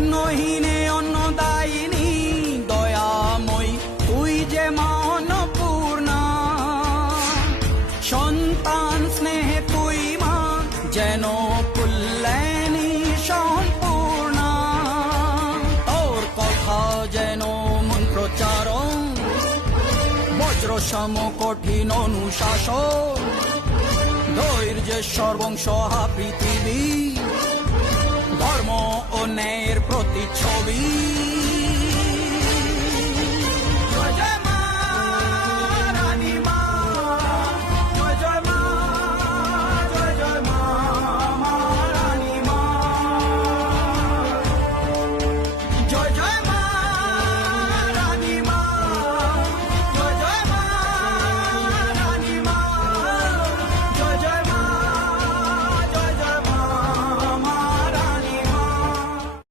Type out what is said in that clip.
অন্নহীনে অন্নদায়িনী দয়াময়ী তুই যে মা অন্নপূর্ণা। সন্তান স্নেহে তুই মা যেন কল্যাণী সম্পূর্ণা। তোর কথা যেন মন্ত্রোচ্চারণ, বজ্র সম কঠিন অনুশাসন। ধৈর্যেশ্বর বংশহা পৃথিবী, ধর্ম ও ন্যায়ের প্রতিচ্ছবি।